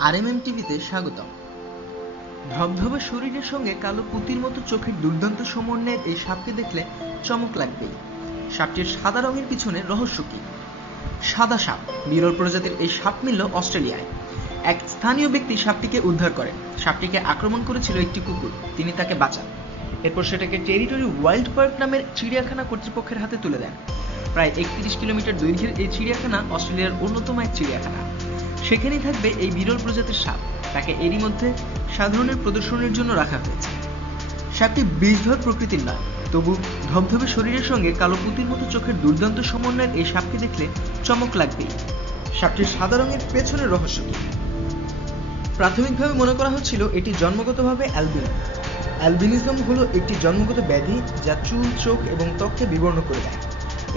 RMM টিভিতে স্বাগতম। ধবধবে শরীরের সঙ্গে কালো পুঁতির মতো চোখের দুর্দান্ত সমন্বয়ের এই সাপকে দেখলে চমক লাগবেই। সাপটির সাদা রঙের পিছনে রহস্য কি? সাদা সাপ, বিরল প্রজাতির এই সাপ মিলল অস্ট্রেলিয়ায়। এক স্থানীয় ব্যক্তি সাপটিকে উদ্ধার করেন। সাপটিকে আক্রমণ করেছিল একটি কুকুর, তিনি তাকে বাঁচান। এরপর সেটাকে টেরিটরি ওয়াইল্ড পার্ক নামের চিড়িয়াখানা কর্তৃপক্ষের হাতে তুলে দেন। প্রায় 31 কিলোমিটার দৈর্ঘ্যের এই চিড়িয়াখানা অস্ট্রেলিয়ার অন্যতম এক চিড়িয়াখানা। সেখানেই থাকবে এই বিরল প্রজাতির সাপ। তাকে এরই মধ্যে সাধারণের প্রদর্শনের জন্য রাখা হয়েছে। সাপটি বিষধর প্রকৃতির নয়, তবু ধবধবে শরীরের সঙ্গে কালো পুঁতির মতো চোখের দুর্দান্ত সমন্বয়ের এই সাপকে দেখলে চমক লাগবেই। সাপটির সাদা রঙের পেছনের রহস্য কি? প্রাথমিকভাবে মনে করা হচ্ছিল এটি জন্মগতভাবে অ্যালবিনো। অ্যালবিনিজম হলো একটি জন্মগত ব্যাধি যা চুল, চোখ এবং ত্বককে বিবর্ণ করে দেয়।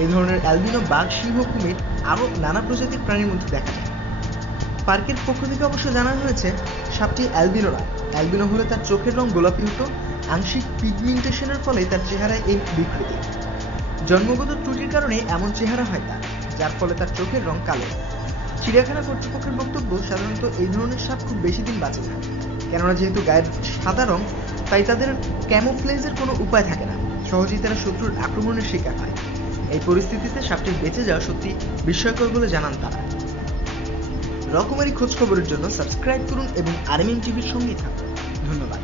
এই ধরনের অ্যালবিনো বাঘ, সিংহ, কুমির আরও নানা প্রজাতির প্রাণীর মধ্যে দেখা যায়। পার্কের পক্ষ থেকে অবশ্য জানানো হয়েছে সাপটি অ্যালবিনো নয়। অ্যালবিনো হলে তার চোখের রং গোলাপি হতো, আংশিক পিগমেন্টেশনের ফলে তার চেহারায় এই বিকৃতি। জন্মগত ত্রুটির কারণে এমন চেহারা হয় তার, যার ফলে তার চোখের রং কালো। চিড়িয়াখানা কর্তৃপক্ষের বক্তব্য, সাধারণত এই ধরনের সাপ খুব বেশি দিন বাঁচে না, কেননা যেহেতু গায়ের সাদা রং, তাই তাদের ক্যামোফ্লেজের কোনো উপায় থাকে না। সহজেই তারা শত্রুর আক্রমণের শিকার হয়। এই পরিস্থিতিতে সাপটির বেঁচে যাওয়া সত্যি বিস্ময়কর বলে জানান তারা। রকমারি খোঁজ খবরের জন্য সাবস্ক্রাইব করুন এবং আরএমএম টিভির সঙ্গেই থাকুন। ধন্যবাদ।